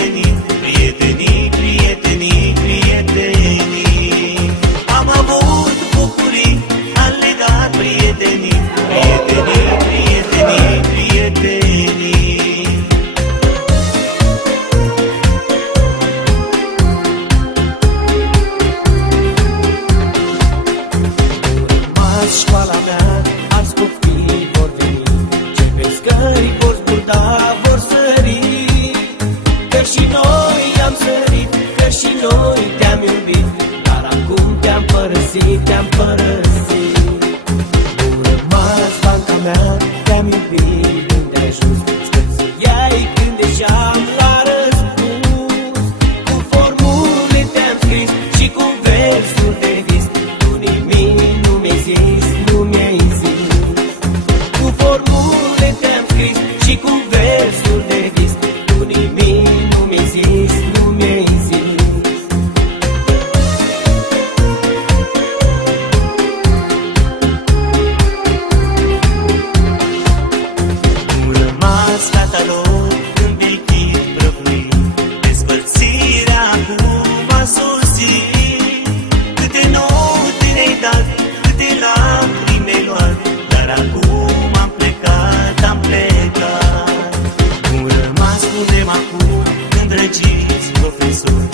prietenii, prietenii, prietenii, prietenii. Am avut bucurii, am legat prietenii, prietenii, prietenii, prietenii. Urmați școala mea, alți copii vor veni, ce pe scări vor zburda, vor sări. Că și noi am sărit, că și noi te-am iubit, dar acum te-am părăsit, te-am părăsit. Urmați banca mea, te-am iubit îndeajuns, scârțâiai când ieșeam la răspuns. Cu formule te-am scris și cu versuri de vis, tu nimic nu mi-ai zis, nu mi-ai zis. Cu formule te-am scris și cu versuri de vis, tu nimic nu mi-ai zis, nu mi-ai zis. Nu rămas catalog învechit, prăbuit, despărțirea acum a sosit. Câte note ne-ai dat, câte lacrimi mi-ai luat, dar acum am plecat, am plecat. Nu rămas, spunem acum, îndrăgiți profesori,